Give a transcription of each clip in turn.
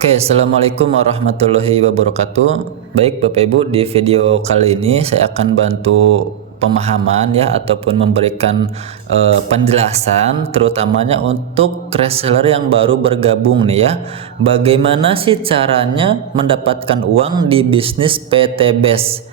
Oke, Assalamualaikum warahmatullahi wabarakatuh. Baik Bapak Ibu, di video kali ini saya akan bantu pemahaman ya ataupun memberikan penjelasan terutamanya untuk reseller yang baru bergabung nih ya. Bagaimana sih caranya mendapatkan uang di bisnis PT Best?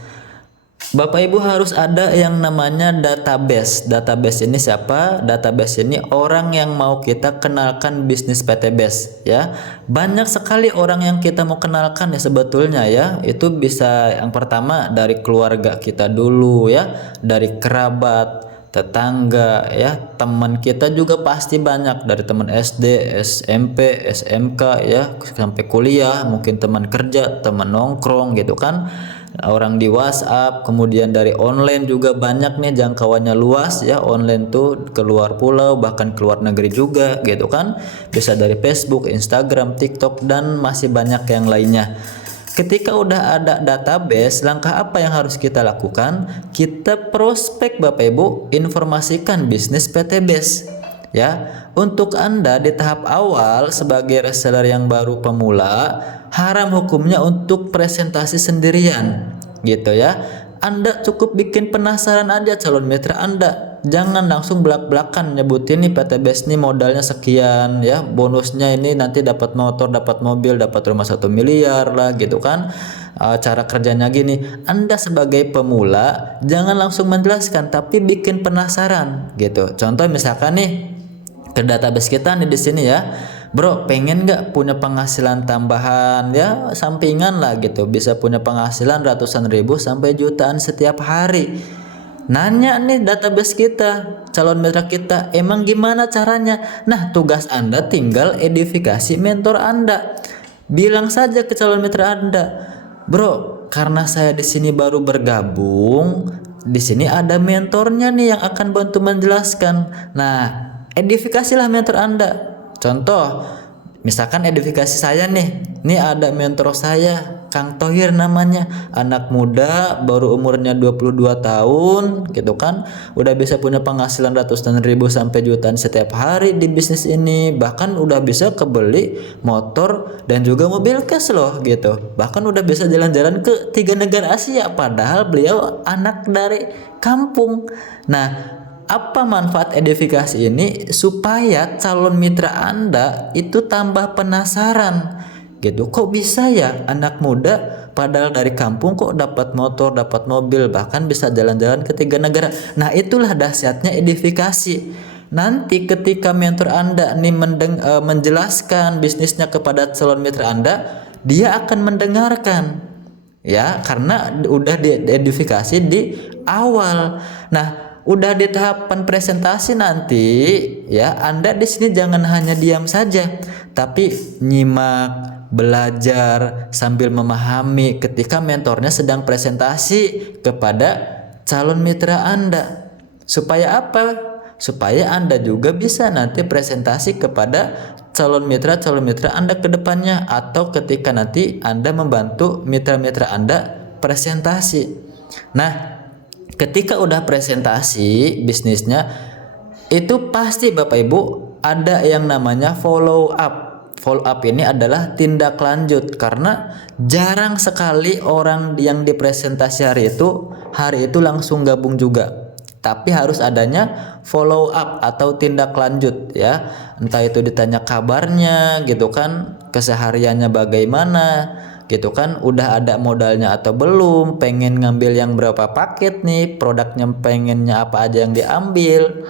Bapak Ibu harus ada yang namanya database. Database ini siapa? Database ini orang yang mau kita kenalkan bisnis PT Best ya. Banyak sekali orang yang kita mau kenalkan ya sebetulnya ya. Itu bisa yang pertama dari keluarga kita dulu ya, dari kerabat, tetangga ya, teman kita juga pasti banyak, dari teman SD, SMP, SMK ya, sampai kuliah, mungkin teman kerja, teman nongkrong gitu kan, orang di WhatsApp, kemudian dari online juga banyak nih, jangkauannya luas ya, online tuh keluar pulau bahkan keluar negeri juga gitu kan, bisa dari Facebook, Instagram, TikTok dan masih banyak yang lainnya. Ketika udah ada database, langkah apa yang harus kita lakukan? Kita prospek Bapak Ibu, informasikan bisnis PT Best ya. Untuk Anda di tahap awal sebagai reseller yang baru pemula, haram hukumnya untuk presentasi sendirian gitu ya. Anda cukup bikin penasaran aja calon mitra Anda. Jangan langsung belak-belakan nyebutin nih PT Best nih modalnya sekian ya, bonusnya ini nanti dapat motor, dapat mobil, dapat rumah 1 miliar lah gitu kan. Cara kerjanya gini, Anda sebagai pemula jangan langsung menjelaskan tapi bikin penasaran gitu. Contoh misalkan nih ke database kita nih di sini ya, bro, pengen nggak punya penghasilan tambahan ya, sampingan lah gitu, bisa punya penghasilan ratusan ribu sampai jutaan setiap hari. Nanya nih database kita, calon mitra kita, emang gimana caranya? Nah, tugas Anda tinggal edifikasi mentor Anda. Bilang saja ke calon mitra Anda, bro, karena saya di sini baru bergabung, di sini ada mentornya nih yang akan bantu menjelaskan. Nah, edifikasilah mentor Anda. Contoh, misalkan edifikasi saya nih, ini ada mentor saya, Kang Thohir namanya, anak muda baru umurnya 22 tahun gitu kan, udah bisa punya penghasilan ratusan ribu sampai jutaan setiap hari di bisnis ini, bahkan udah bisa kebeli motor dan juga mobil cash loh gitu, bahkan udah bisa jalan-jalan ke 3 negara Asia padahal beliau anak dari kampung. Nah, apa manfaat edifikasi ini? Supaya calon mitra Anda itu tambah penasaran gitu. Kok bisa ya anak muda padahal dari kampung kok dapat motor, dapat mobil, bahkan bisa jalan-jalan ke 3 negara. Nah, itulah dahsyatnya edifikasi. Nanti ketika mentor Anda nih menjelaskan bisnisnya kepada calon mitra Anda, dia akan mendengarkan ya, karena udah diedifikasi di awal. Nah, udah di tahapan presentasi nanti ya, Anda di sini jangan hanya diam saja, tapi nyimak, belajar sambil memahami ketika mentornya sedang presentasi kepada calon mitra Anda. Supaya apa? Supaya Anda juga bisa nanti presentasi kepada calon mitra Anda ke depannya, atau ketika nanti Anda membantu mitra-mitra Anda presentasi. Nah, ketika udah presentasi bisnisnya, itu pasti Bapak Ibu ada yang namanya follow up. Follow up ini adalah tindak lanjut, karena jarang sekali orang yang dipresentasi hari itu langsung gabung juga. Tapi harus adanya follow up atau tindak lanjut ya. Entah itu ditanya kabarnya gitu kan, kesehariannya bagaimana gitu kan, udah ada modalnya atau belum, pengen ngambil yang berapa paket nih, produknya pengennya apa aja yang diambil.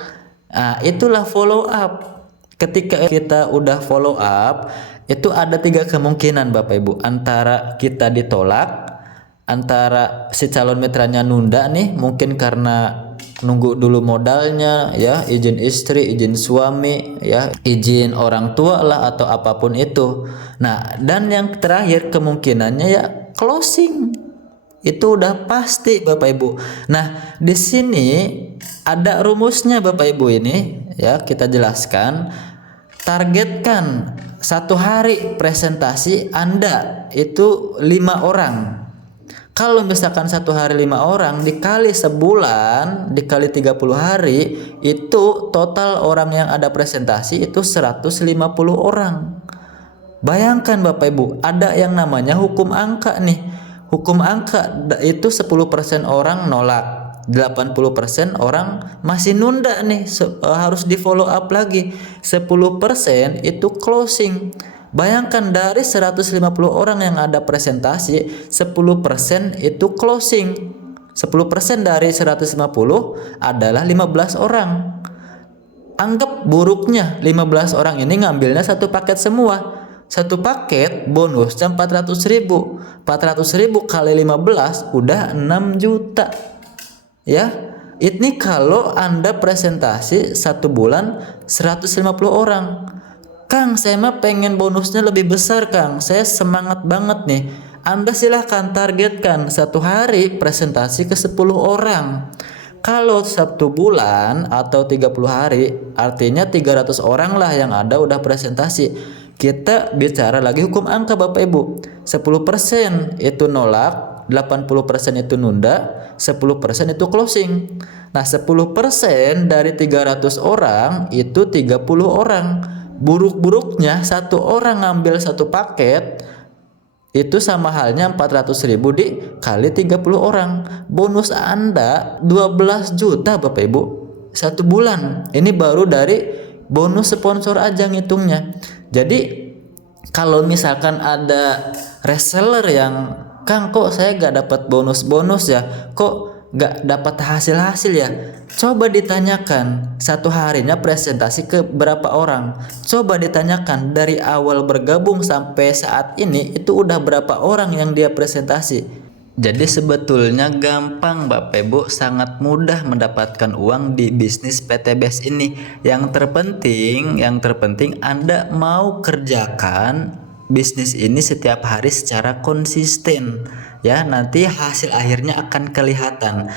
Nah, itulah follow up. Ketika kita udah follow up, itu ada 3 kemungkinan Bapak Ibu. Antara kita ditolak, antara si calon mitranya nunda nih, mungkin karena nunggu dulu modalnya ya, izin istri, izin suami ya, izin orang tua lah atau apapun itu. Nah, dan yang terakhir kemungkinannya ya closing. Itu udah pasti Bapak Ibu. Nah, di sini ada rumusnya Bapak Ibu ini ya, kita jelaskan. Targetkan 1 hari presentasi Anda itu 5 orang. Kalau misalkan 1 hari 5 orang dikali sebulan dikali 30 hari, itu total orang yang ada presentasi itu 150 orang. Bayangkan Bapak Ibu, ada yang namanya hukum angka nih. Hukum angka itu 10% orang nolak, 80% orang masih nunda nih, harus di follow up lagi. 10% itu closing. Bayangkan dari 150 orang yang ada presentasi, 10% itu closing. 10% dari 150 adalah 15 orang. Anggap buruknya 15 orang ini ngambilnya satu paket semua. Satu paket bonusnya 400.000. 400.000 kali 15 udah 6 juta. Ya, ini kalau Anda presentasi 1 bulan 150 orang. Kang, saya mah pengen bonusnya lebih besar, Kang. Saya semangat banget nih. Anda silahkan targetkan 1 hari presentasi ke 10 orang. Kalau 1 bulan atau 30 hari, artinya 300 orang lah yang ada udah presentasi. Kita bicara lagi hukum angka Bapak Ibu. 10% itu nolak, 80% itu nunda, 10% itu closing. Nah, 10% dari 300 orang itu 30 orang. Buruk-buruknya 1 orang ngambil 1 paket, itu sama halnya 400.000 dikali 30 orang. Bonus Anda 12 juta Bapak Ibu 1 bulan. Ini baru dari bonus sponsor aja ngitungnya. Jadi kalau misalkan ada reseller yang, Kang, kok saya gak dapat bonus-bonus ya, kok gak dapat hasil-hasil ya, coba ditanyakan 1 harinya presentasi ke berapa orang. Coba ditanyakan dari awal bergabung sampai saat ini itu udah berapa orang yang dia presentasi. Jadi sebetulnya gampang Bapak Ibu, sangat mudah mendapatkan uang di bisnis PTBS ini. Yang terpenting Anda mau kerjakan bisnis ini setiap hari secara konsisten. Ya, nanti hasil akhirnya akan kelihatan.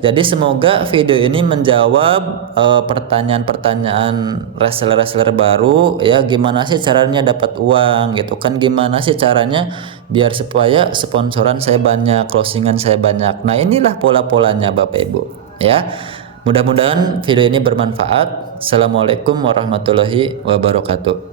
Jadi semoga video ini menjawab pertanyaan-pertanyaan reseller-reseller baru ya, gimana sih caranya dapat uang gitu kan, gimana sih caranya biar supaya sponsoran saya banyak, closingan saya banyak. Nah, inilah pola-polanya Bapak Ibu ya. Mudah-mudahan video ini bermanfaat. Assalamualaikum warahmatullahi wabarakatuh.